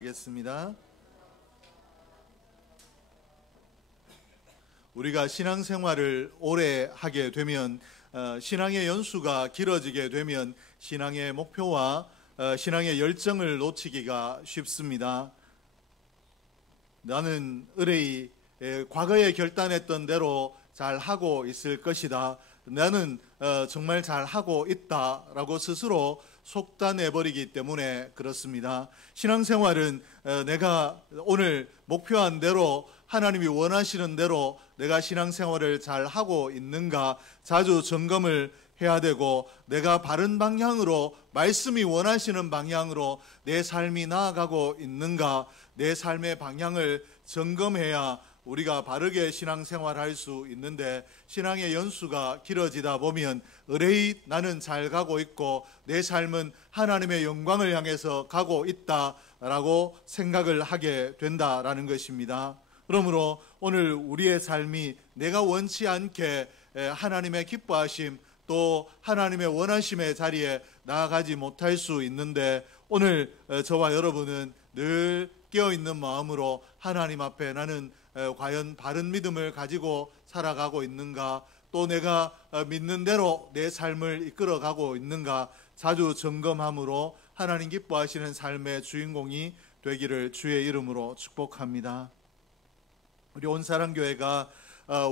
하겠습니다. 우리가 신앙생활을 오래 하게 되면 신앙의 연수가 길어지게 되면 신앙의 목표와 신앙의 열정을 놓치기가 쉽습니다. 나는 의뢰이 과거에 결단했던 대로 잘 하고 있을 것이다. 나는 정말 잘 하고 있다라고 스스로 속단해버리기 때문에 그렇습니다. 신앙생활은 내가 오늘 목표한 대로 하나님이 원하시는 대로 내가 신앙생활을 잘 하고 있는가 자주 점검을 해야 되고, 내가 바른 방향으로, 말씀이 원하시는 방향으로 내 삶이 나아가고 있는가, 내 삶의 방향을 점검해야 우리가 바르게 신앙생활할 수 있는데, 신앙의 연수가 길어지다 보면 의뢰이 나는 잘 가고 있고 내 삶은 하나님의 영광을 향해서 가고 있다라고 생각을 하게 된다라는 것입니다. 그러므로 오늘 우리의 삶이 내가 원치 않게 하나님의 기뻐하심 또 하나님의 원하심의 자리에 나아가지 못할 수 있는데, 오늘 저와 여러분은 늘 깨어있는 마음으로 하나님 앞에 나는 과연 바른 믿음을 가지고 살아가고 있는가, 또 내가 믿는 대로 내 삶을 이끌어가고 있는가 자주 점검함으로 하나님 기뻐하시는 삶의 주인공이 되기를 주의 이름으로 축복합니다. 우리 온사랑교회가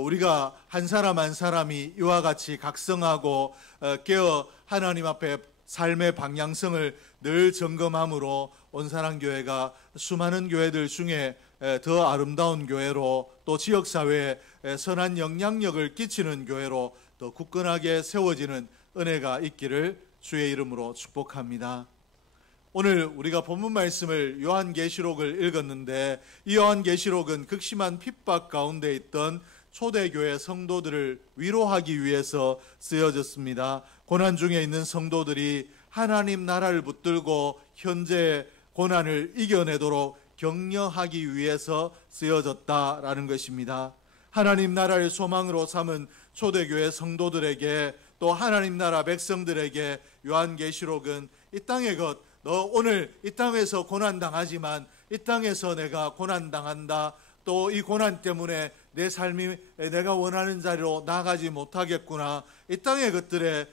우리가 한 사람 한 사람이 이와 같이 각성하고 깨어 하나님 앞에 삶의 방향성을 늘 점검함으로 온사랑교회가 수많은 교회들 중에 더 아름다운 교회로, 또 지역사회에 선한 영향력을 끼치는 교회로 더 굳건하게 세워지는 은혜가 있기를 주의 이름으로 축복합니다. 오늘 우리가 본문 말씀을 요한계시록을 읽었는데, 이 요한계시록은 극심한 핍박 가운데 있던 초대교회 성도들을 위로하기 위해서 쓰여졌습니다. 고난 중에 있는 성도들이 하나님 나라를 붙들고 현재의 고난을 이겨내도록 격려하기 위해서 쓰여졌다라는 것입니다. 하나님 나라를 소망으로 삼은 초대교회 성도들에게, 또 하나님 나라 백성들에게 요한계시록은 이 땅의 것, 너 오늘 이 땅에서 고난당하지만 이 땅에서 내가 고난당한다, 또 이 고난 때문에 내 삶이 내가 원하는 자리로 나아가지 못하겠구나, 이 땅의 것들에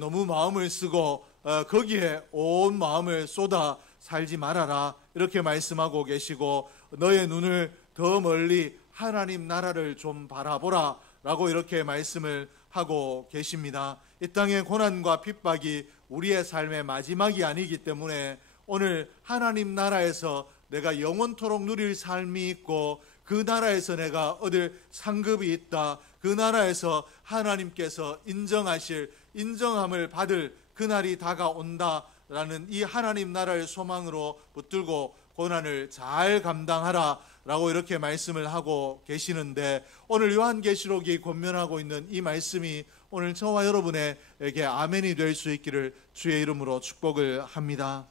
너무 마음을 쓰고 거기에 온 마음을 쏟아 살지 말아라, 이렇게 말씀하고 계시고, 너의 눈을 더 멀리 하나님 나라를 좀 바라보라 라고 이렇게 말씀을 하고 계십니다. 이 땅의 고난과 핍박이 우리의 삶의 마지막이 아니기 때문에 오늘 하나님 나라에서 내가 영원토록 누릴 삶이 있고, 그 나라에서 내가 얻을 상급이 있다, 그 나라에서 하나님께서 인정하실, 인정함을 받을 그날이 다가온다라는 이 하나님 나라를 소망으로 붙들고 고난을 잘 감당하라 라고 이렇게 말씀을 하고 계시는데, 오늘 요한계시록이 권면하고 있는 이 말씀이 오늘 저와 여러분에게 아멘이 될 수 있기를 주의 이름으로 축복을 합니다.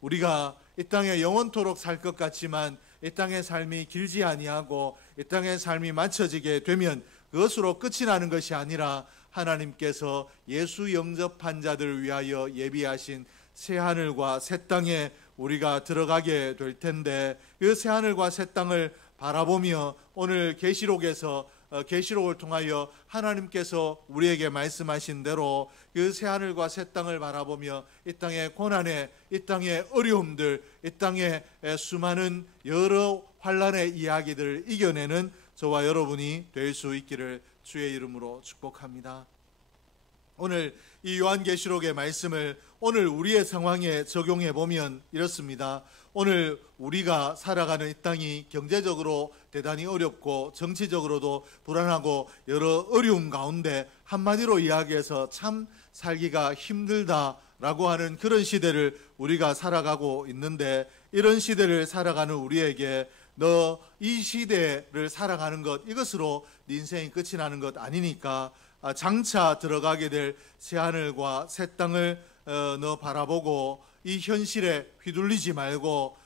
우리가 이 땅에 영원토록 살 것 같지만 이 땅의 삶이 길지 아니하고 이 땅의 삶이 맞춰지게 되면 그것으로 끝이 나는 것이 아니라 하나님께서 예수 영접한 자들을 위하여 예비하신 새하늘과 새 땅에 우리가 들어가게 될 텐데, 그 새하늘과 새 땅을 바라보며 오늘 계시록에서 계시록을 통하여 하나님께서 우리에게 말씀하신 대로 그 새하늘과 새 땅을 바라보며 이 땅의 고난에, 이 땅의 어려움들, 이 땅의 수많은 여러 환난의 이야기들을 이겨내는 저와 여러분이 될 수 있기를 주의 이름으로 축복합니다. 오늘 이 요한계시록의 말씀을 오늘 우리의 상황에 적용해 보면 이렇습니다. 오늘 우리가 살아가는 이 땅이 경제적으로 대단히 어렵고 정치적으로도 불안하고 여러 어려움 가운데 한마디로 이야기해서 참 살기가 힘들다라고 하는 그런 시대를 우리가 살아가고 있는데, 이런 시대를 살아가는 우리에게 너 이 시대를 살아가는 것, 이것으로 네 인생이 끝이 나는 것 아니니까 장차 들어가게 될 새하늘과 새 땅을 너 바라보고 이 현실에 휘둘리지 말고,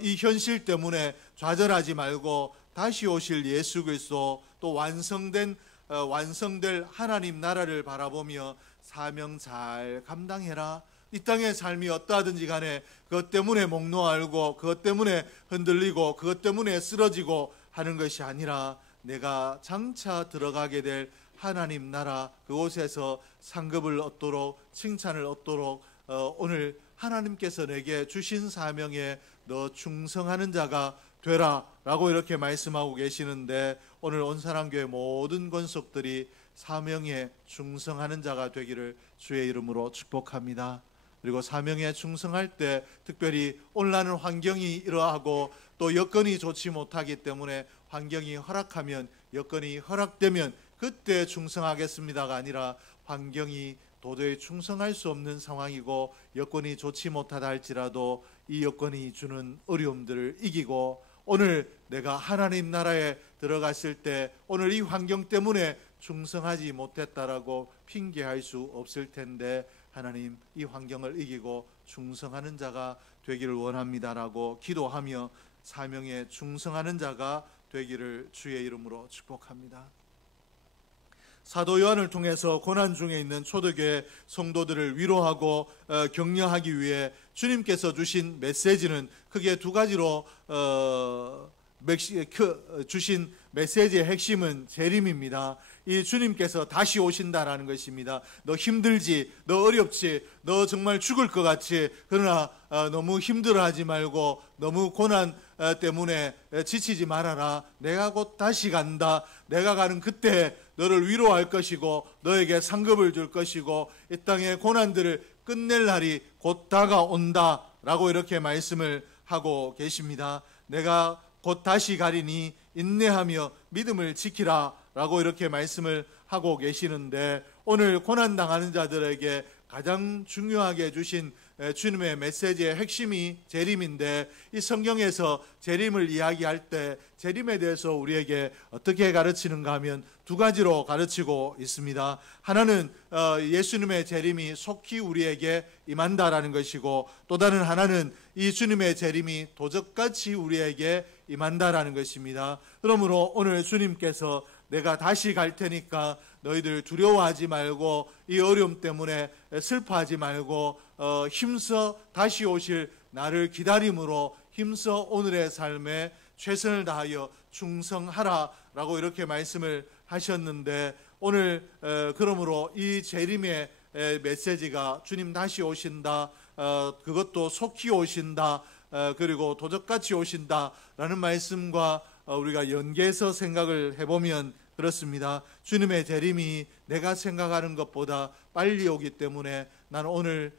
이 현실 때문에 좌절하지 말고 다시 오실 예수 그리스도, 또 완성될 하나님 나라를 바라보며 사명 잘 감당해라, 이 땅의 삶이 어떠하든지 간에 그것 때문에 목 놓아알고 그것 때문에 흔들리고 그것 때문에 쓰러지고 하는 것이 아니라 내가 장차 들어가게 될 하나님 나라 그곳에서 상급을 얻도록 칭찬을 얻도록 오늘 하나님께서 내게 주신 사명에 너 충성하는 자가 되라 라고 이렇게 말씀하고 계시는데, 오늘 온사랑교회 모든 권속들이 사명에 충성하는 자가 되기를 주의 이름으로 축복합니다. 그리고 사명에 충성할 때 특별히 오늘날은 환경이 이러하고 또 여건이 좋지 못하기 때문에 환경이 허락하면, 여건이 허락되면 그때 충성하겠습니다가 아니라 환경이 도저히 충성할 수 없는 상황이고 여건이 좋지 못하다 할지라도 이 여건이 주는 어려움들을 이기고 오늘 내가 하나님 나라에 들어갔을 때 오늘 이 환경 때문에 충성하지 못했다라고 핑계할 수 없을 텐데, 하나님 이 환경을 이기고 충성하는 자가 되기를 원합니다라고 기도하며 사명에 충성하는 자가 되기를 주의 이름으로 축복합니다. 사도 요한을 통해서 고난 중에 있는 초대교회 성도들을 위로하고 격려하기 위해 주님께서 주신 메시지는 크게 두 가지로 주신 메시지의 핵심은 재림입니다. 이 주님께서 다시 오신다라는 것입니다. 너 힘들지, 너 어렵지, 너 정말 죽을 것 같지, 그러나 너무 힘들어하지 말고 너무 고난 때문에 지치지 말아라. 내가 곧 다시 간다. 내가 가는 그때 너를 위로할 것이고 너에게 상급을 줄 것이고 이 땅의 고난들을 끝낼 날이 곧 다가온다 라고 이렇게 말씀을 하고 계십니다. 내가 곧 다시 가리니 인내하며 믿음을 지키라 라고 이렇게 말씀을 하고 계시는데, 오늘 고난당하는 자들에게 가장 중요하게 주신 주님의 메시지의 핵심이 재림인데, 이 성경에서 재림을 이야기할 때 재림에 대해서 우리에게 어떻게 가르치는가 하면 두 가지로 가르치고 있습니다. 하나는 예수님의 재림이 속히 우리에게 임한다라는 것이고, 또 다른 하나는 이 주님의 재림이 도적같이 우리에게 임한다라는 것입니다. 그러므로 오늘 주님께서 내가 다시 갈 테니까 너희들 두려워하지 말고 이 어려움 때문에 슬퍼하지 말고 힘써 다시 오실 나를 기다림으로 힘써 오늘의 삶에 최선을 다하여 충성하라 라고 이렇게 말씀을 하셨는데, 오늘 그러므로 이 재림의 메시지가 주님 다시 오신다, 그것도 속히 오신다, 그리고 도적같이 오신다라는 말씀과 우리가 연계해서 생각을 해보면 그렇습니다. 주님의 재림이 내가 생각하는 것보다 빨리 오기 때문에 나는 오늘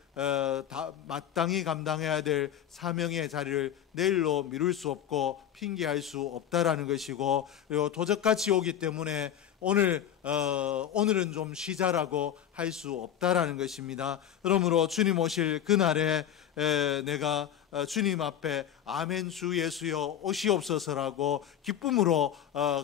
마땅히 감당해야 될 사명의 자리를 내일로 미룰 수 없고 핑계할 수 없다라는 것이고, 그리고 도적같이 오기 때문에 오늘은 좀 쉬자라고 할 수 없다라는 것입니다. 그러므로 주님 오실 그날에 내가 주님 앞에 아멘 주 예수여 오시옵소서라고 기쁨으로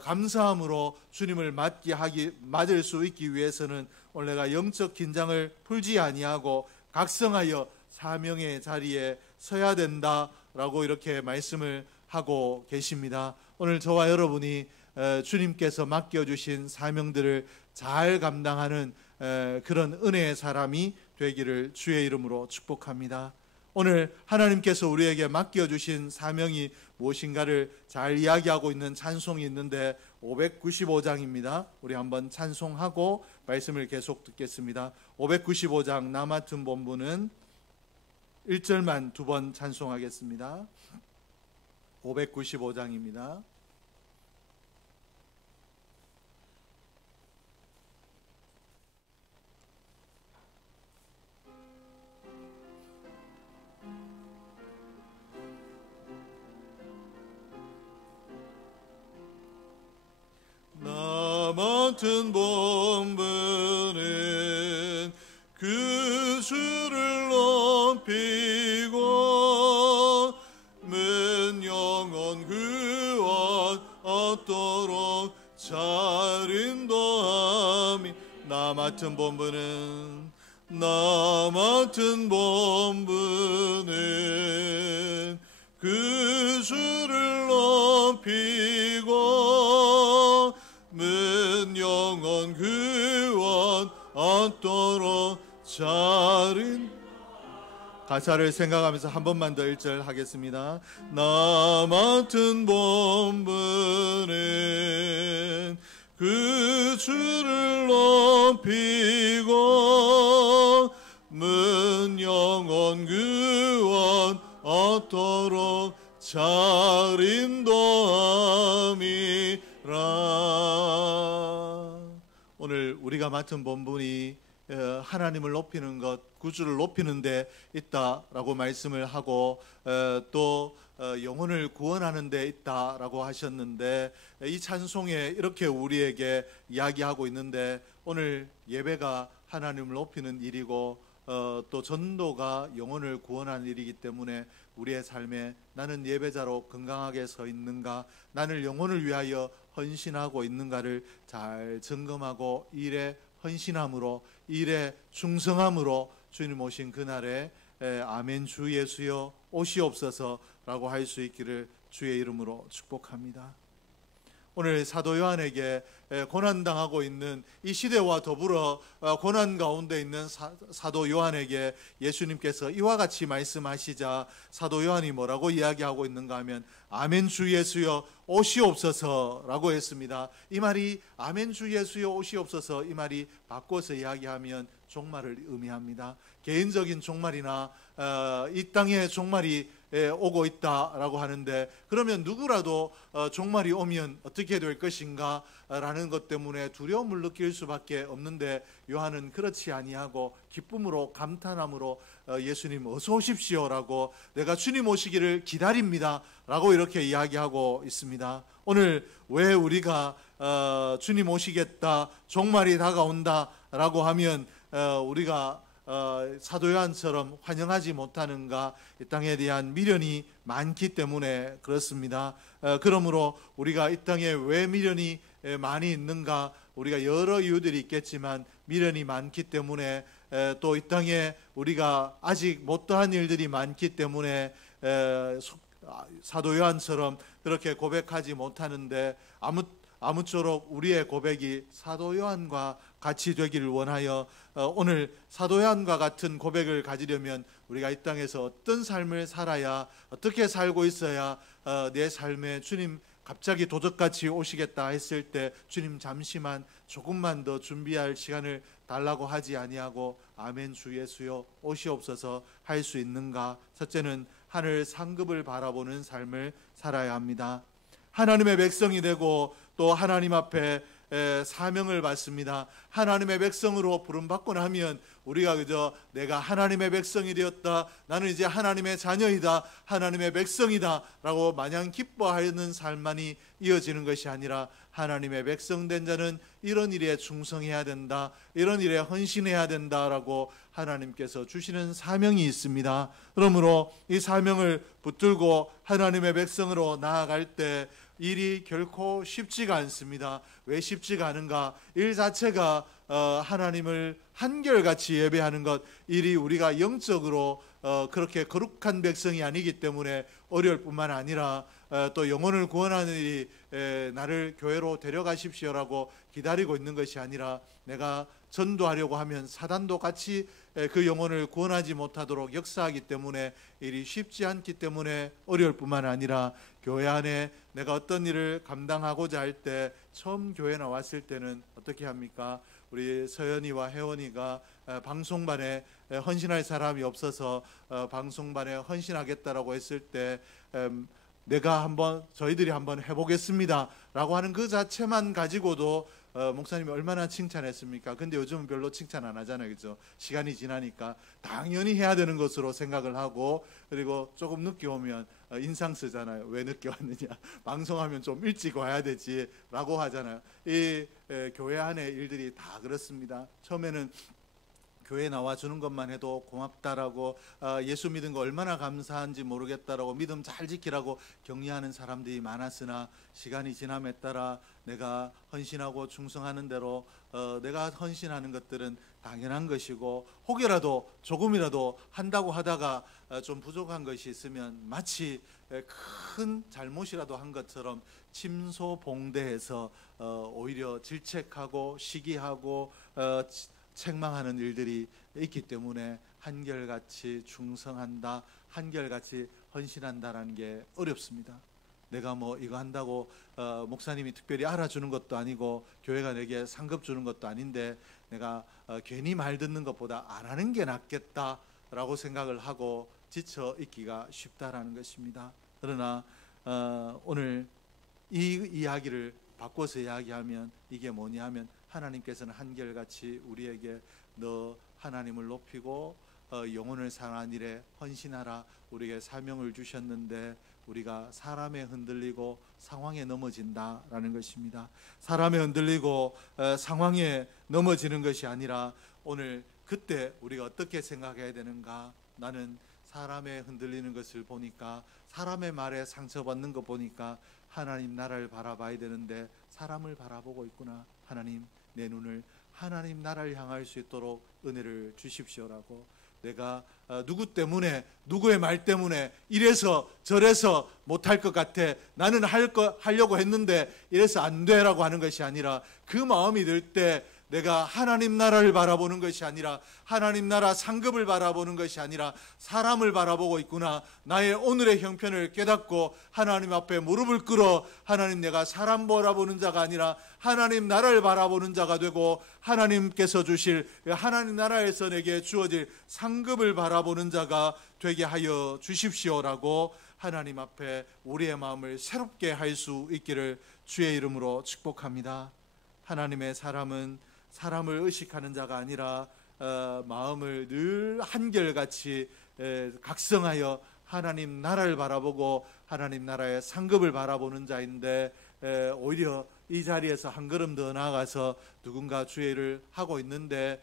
감사함으로 주님을 맞을 수 있기 위해서는 오늘 내가 영적 긴장을 풀지 아니하고 각성하여 사명의 자리에 서야 된다라고 이렇게 말씀을 하고 계십니다. 오늘 저와 여러분이 주님께서 맡겨주신 사명들을 잘 감당하는 그런 은혜의 사람이 되기를 주의 이름으로 축복합니다. 오늘 하나님께서 우리에게 맡겨주신 사명이 무엇인가를 잘 이야기하고 있는 찬송이 있는데 595장입니다. 우리 한번 찬송하고 말씀을 계속 듣겠습니다. 595장 나 맡은 본분은 1절만 두 번 찬송하겠습니다. 595장입니다. 나 맡은 본분은 그 주를 높이고 문 영원 그와 얻도록 잘 인도함이. 나 맡은 본분은 그 주를 높이고 문 영원 그원 얻도록 자른. 가사를 생각하면서 한 번만 더 1절 하겠습니다. 나 맡은 본분은 그 주를 높이고 문 영원 구원 얻도록 잘 인도함이라. 오늘 우리가 맡은 본분이 하나님을 높이는 것, 구주를 높이는 데 있다라고 말씀을 하고 또 영혼을 구원하는 데 있다라고 하셨는데, 이 찬송에 이렇게 우리에게 이야기하고 있는데, 오늘 예배가 하나님을 높이는 일이고 또 전도가 영혼을 구원하는 일이기 때문에 우리의 삶에 나는 예배자로 건강하게 서 있는가, 나는 영혼을 위하여 헌신하고 있는가를 잘 점검하고 일에 헌신함으로, 일에 충성함으로 주님 오신 그날에 아멘 주 예수여 오시옵소서라고 할 수 있기를 주의 이름으로 축복합니다. 오늘 사도 요한에게 고난당하고 있는 이 시대와 더불어 고난 가운데 있는 사도 요한에게 예수님께서 이와 같이 말씀하시자 사도 요한이 뭐라고 이야기하고 있는가 하면 아멘 주 예수여 오시옵소서라고 했습니다. 이 말이 아멘 주 예수여 오시옵소서, 이 말이 바꿔서 이야기하면 종말을 의미합니다. 개인적인 종말이나 이 땅의 종말이 오고 있다라고 하는데, 그러면 누구라도 종말이 오면 어떻게 될 것인가 라는 것 때문에 두려움을 느낄 수밖에 없는데, 요한은 그렇지 아니하고 기쁨으로 감탄함으로 예수님 어서 오십시오라고, 내가 주님 오시기를 기다립니다 라고 이렇게 이야기하고 있습니다. 오늘 왜 우리가 주님 오시겠다, 종말이 다가온다 라고 하면 우리가 사도 요한처럼 환영하지 못하는가? 이 땅에 대한 미련이 많기 때문에 그렇습니다. 그러므로 우리가 이 땅에 왜 미련이 많이 있는가? 우리가 여러 이유들이 있겠지만 미련이 많기 때문에, 또 이 땅에 우리가 아직 못다한 일들이 많기 때문에 사도 요한처럼 그렇게 고백하지 못하는데, 아무쪼록 우리의 고백이 사도 요한과 같이 되기를 원하여 오늘 사도 요한과 같은 고백을 가지려면 우리가 이 땅에서 어떤 삶을 살아야, 어떻게 살고 있어야 내 삶에 주님 갑자기 도적같이 오시겠다 했을 때 주님 잠시만 조금만 더 준비할 시간을 달라고 하지 아니하고 아멘 주 예수여 오시옵소서 할 수 있는가? 첫째는 하늘 상급을 바라보는 삶을 살아야 합니다. 하나님의 백성이 되고 또 하나님 앞에 사명을 받습니다. 하나님의 백성으로 부름받고 나면 우리가 그저 내가 하나님의 백성이 되었다, 나는 이제 하나님의 자녀이다, 하나님의 백성이다 라고 마냥 기뻐하는 삶만이 이어지는 것이 아니라, 하나님의 백성 된 자는 이런 일에 충성해야 된다, 이런 일에 헌신해야 된다라고 하나님께서 주시는 사명이 있습니다. 그러므로 이 사명을 붙들고 하나님의 백성으로 나아갈 때 일이 결코 쉽지가 않습니다. 왜 쉽지가 않은가? 일 자체가 하나님을 한결같이 예배하는 것, 일이 우리가 영적으로 그렇게 거룩한 백성이 아니기 때문에 어려울 뿐만 아니라 또 영혼을 구원하는 일이 나를 교회로 데려가십시오라고 기다리고 있는 것이 아니라, 내가 전도하려고 하면 사단도 같이 그 영혼을 구원하지 못하도록 역사하기 때문에 일이 쉽지 않기 때문에 어려울 뿐만 아니라, 교회 안에 내가 어떤 일을 감당하고자 할 때 처음 교회 나왔을 때는 어떻게 합니까? 우리 서연이와 혜원이가 방송반에 헌신할 사람이 없어서 방송반에 헌신하겠다라고 했을 때 저희들이 한번 해보겠습니다 라고 하는 그 자체만 가지고도 목사님이 얼마나 칭찬했습니까? 근데 요즘은 별로 칭찬 안 하잖아요, 그죠? 시간이 지나니까 당연히 해야 되는 것으로 생각을 하고, 그리고 조금 늦게 오면 인상 쓰잖아요. 왜 늦게 왔느냐? 방송하면 좀 일찍 와야 되지 라고 하잖아요. 이 교회 안의 일들이 다 그렇습니다. 처음에는 교회 나와주는 것만 해도 고맙다라고, 예수 믿은 거 얼마나 감사한지 모르겠다라고, 믿음 잘 지키라고 격려하는 사람들이 많았으나, 시간이 지남에 따라 내가 헌신하고 충성하는 대로 내가 헌신하는 것들은 당연한 것이고, 혹여라도 조금이라도 한다고 하다가 좀 부족한 것이 있으면 마치 큰 잘못이라도 한 것처럼 침소봉대해서 오히려 질책하고 시기하고 책망하는 일들이 있기 때문에 한결같이 충성한다, 한결같이 헌신한다라는 게 어렵습니다. 내가 뭐 이거 한다고 목사님이 특별히 알아주는 것도 아니고 교회가 내게 상급 주는 것도 아닌데 내가 괜히 말 듣는 것보다 안 하는 게 낫겠다라고 생각을 하고 지쳐 있기가 쉽다라는 것입니다. 그러나 오늘 이 이야기를 바꿔서 이야기하면 이게 뭐냐 하면 하나님께서는 한결같이 우리에게 너 하나님을 높이고 영혼을 사랑하는 일에 헌신하라, 우리에게 사명을 주셨는데 우리가 사람에 흔들리고 상황에 넘어진다라는 것입니다. 사람에 흔들리고 상황에 넘어지는 것이 아니라 오늘 그때 우리가 어떻게 생각해야 되는가? 나는 사람에 흔들리는 것을 보니까, 사람의 말에 상처받는 것 보니까 하나님 나라를 바라봐야 되는데 사람을 바라보고 있구나. 하나님, 내 눈을 하나님 나라를 향할 수 있도록 은혜를 주십시오라고. 내가 누구 때문에, 누구의 말 때문에 이래서 저래서 못할 것 같아, 나는 하려고 했는데 이래서 안 돼라고 하는 것이 아니라, 그 마음이 들 때 내가 하나님 나라를 바라보는 것이 아니라, 하나님 나라 상급을 바라보는 것이 아니라 사람을 바라보고 있구나. 나의 오늘의 형편을 깨닫고 하나님 앞에 무릎을 꿇어 하나님, 내가 사람 바라보는 자가 아니라 하나님 나라를 바라보는 자가 되고 하나님께서 주실 하나님 나라에서 내게 주어질 상급을 바라보는 자가 되게 하여 주십시오라고 하나님 앞에 우리의 마음을 새롭게 할 수 있기를 주의 이름으로 축복합니다. 하나님의 사람은 사람을 의식하는 자가 아니라 마음을 늘 한결같이 각성하여 하나님 나라를 바라보고 하나님 나라의 상급을 바라보는 자인데, 오히려 이 자리에서 한 걸음 더 나아가서 누군가 주의 일을 하고 있는데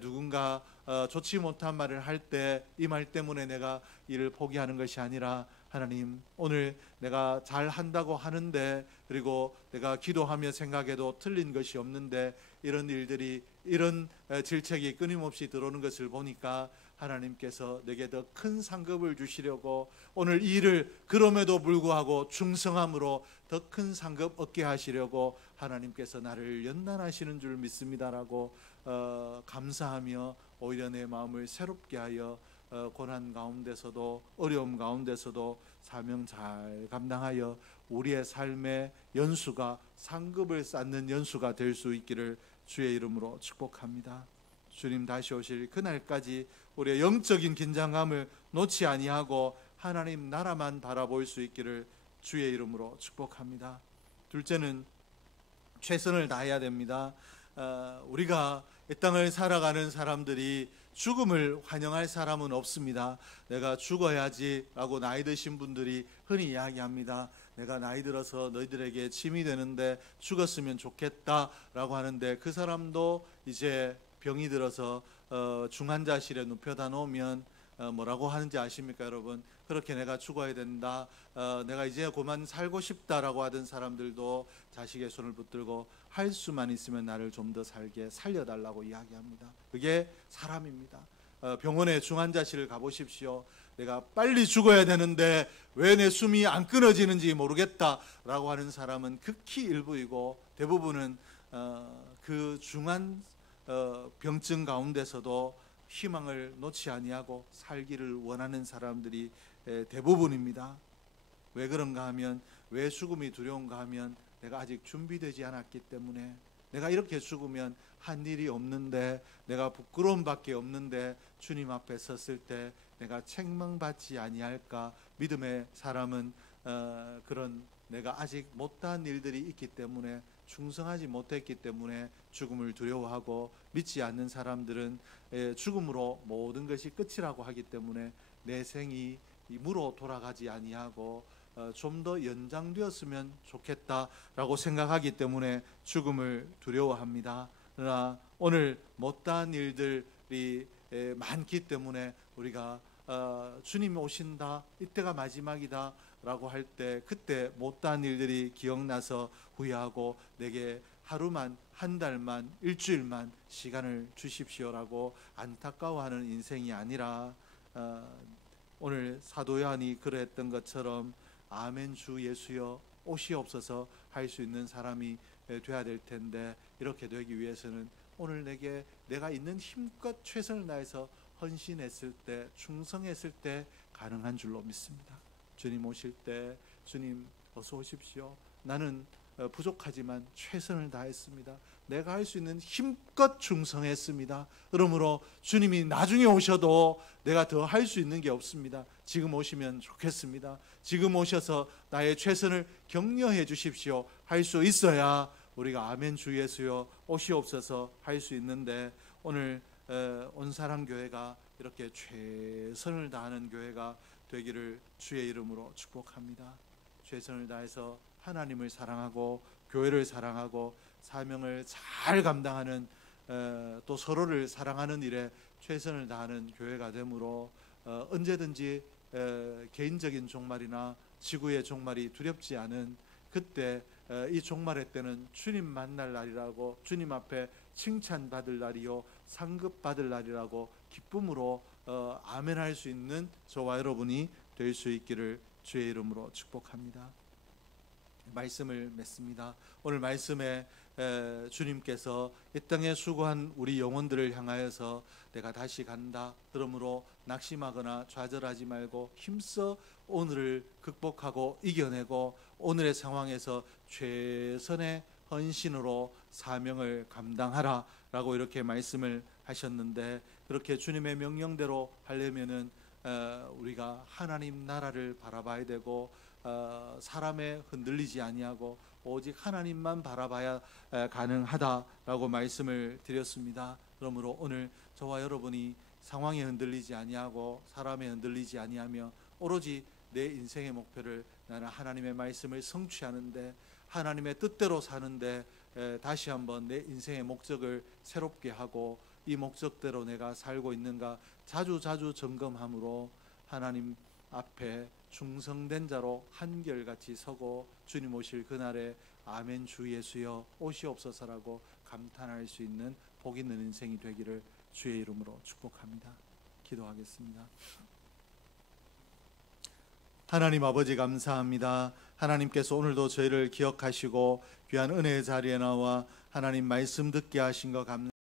누군가 좋지 못한 말을 할 때 이 말 때문에 내가 일을 포기하는 것이 아니라, 하나님, 오늘 내가 잘 한다고 하는데, 그리고 내가 기도하며 생각해도 틀린 것이 없는데 이런 일들이, 이런 질책이 끊임없이 들어오는 것을 보니까 하나님께서 내게 더 큰 상급을 주시려고 오늘 이 일을 그럼에도 불구하고 충성함으로 더 큰 상급 얻게 하시려고 하나님께서 나를 연단하시는 줄 믿습니다라고 감사하며 오히려 내 마음을 새롭게 하여 고난 가운데서도 어려움 가운데서도 사명 잘 감당하여 우리의 삶의 연수가 상급을 쌓는 연수가 될 수 있기를 주의 이름으로 축복합니다. 주님 다시 오실 그날까지 우리의 영적인 긴장감을 놓지 아니하고 하나님 나라만 바라볼 수 있기를 주의 이름으로 축복합니다. 둘째는 최선을 다해야 됩니다. 우리가 이 땅을 살아가는 사람들이 죽음을 환영할 사람은 없습니다. 내가 죽어야지 라고 나이 드신 분들이 흔히 이야기합니다. 내가 나이 들어서 너희들에게 짐이 되는데 죽었으면 좋겠다 라고 하는데, 그 사람도 이제 병이 들어서 중환자실에 눕혀다 놓으면 뭐라고 하는지 아십니까 여러분? 그렇게 내가 죽어야 된다, 내가 이제 그만 살고 싶다라고 하던 사람들도 자식의 손을 붙들고 할 수만 있으면 나를 좀 더 살게 살려달라고 이야기합니다. 그게 사람입니다. 병원에 중환자실을 가보십시오. 내가 빨리 죽어야 되는데 왜 내 숨이 안 끊어지는지 모르겠다라고 하는 사람은 극히 일부이고, 대부분은 그 중한 병증 가운데서도 희망을 놓지 아니하고 살기를 원하는 사람들이 대부분입니다. 왜 그런가 하면, 왜 죽음이 두려운가 하면 내가 아직 준비되지 않았기 때문에, 내가 이렇게 죽으면 한 일이 없는데, 내가 부끄러움밖에 없는데 주님 앞에 섰을 때 내가 책망받지 아니할까. 믿음의 사람은 그런 내가 아직 못한 일들이 있기 때문에, 충성하지 못했기 때문에 죽음을 두려워하고, 믿지 않는 사람들은 죽음으로 모든 것이 끝이라고 하기 때문에 내 생이 무로 돌아가지 아니하고 좀 더 연장되었으면 좋겠다라고 생각하기 때문에 죽음을 두려워합니다. 그러나 오늘 못다한 일들이 많기 때문에 우리가 주님이 오신다, 이때가 마지막이다 라고 할 때, 그때 못다한 일들이 기억나서 후회하고 내게 하루만, 한 달만, 일주일만 시간을 주십시오라고 안타까워하는 인생이 아니라, 오늘 사도 요한이 그랬던 것처럼 아멘 주 예수여 오시옵소서 할 수 있는 사람이 되어야 될 텐데, 이렇게 되기 위해서는 오늘 내가 있는 힘껏 최선을 다해서 헌신했을 때, 충성했을 때 가능한 줄로 믿습니다. 주님 오실 때 주님 어서 오십시오. 나는 부족하지만 최선을 다했습니다. 내가 할 수 있는 힘껏 충성했습니다. 그러므로 주님이 나중에 오셔도 내가 더 할 수 있는 게 없습니다. 지금 오시면 좋겠습니다. 지금 오셔서 나의 최선을 격려해 주십시오. 할 수 있어야 우리가 아멘 주 예수여 오시옵소서 할 수 있는데, 오늘 온사랑교회가 이렇게 최선을 다하는 교회가 되기를 주의 이름으로 축복합니다. 최선을 다해서 하나님을 사랑하고 교회를 사랑하고 사명을 잘 감당하는, 또 서로를 사랑하는 일에 최선을 다하는 교회가 되므로 언제든지 개인적인 종말이나 지구의 종말이 두렵지 않은 그때, 이 종말의 때는 주님 만날 날이라고, 주님 앞에 칭찬받을 날이요 상급받을 날이라고 기쁨으로 아멘할 수 있는 저와 여러분이 될 수 있기를 주의 이름으로 축복합니다. 말씀을 맺습니다. 오늘 말씀에 주님께서 이 땅에 수고한 우리 영혼들을 향하여서 내가 다시 간다, 그러므로 낙심하거나 좌절하지 말고 힘써 오늘을 극복하고 이겨내고 오늘의 상황에서 최선의 헌신으로 사명을 감당하라 라고 이렇게 말씀을 하셨는데, 그렇게 주님의 명령대로 하려면은 우리가 하나님 나라를 바라봐야 되고 사람에 흔들리지 아니하고 오직 하나님만 바라봐야 가능하다라고 말씀을 드렸습니다. 그러므로 오늘 저와 여러분이 상황에 흔들리지 아니하고 사람에 흔들리지 아니하며 오로지 내 인생의 목표를 나는 하나님의 말씀을 성취하는데, 하나님의 뜻대로 사는데 다시 한번 내 인생의 목적을 새롭게 하고 이 목적대로 내가 살고 있는가 자주 점검함으로 하나님 앞에 충성된 자로 한결같이 서고 주님 오실 그날에 아멘 주 예수여 오시옵소서라고 감탄할 수 있는 복 있는 인생이 되기를 주의 이름으로 축복합니다. 기도하겠습니다. 하나님 아버지 감사합니다. 하나님께서 오늘도 저희를 기억하시고 귀한 은혜의 자리에 나와 하나님 말씀 듣게 하신 것 감사합니다.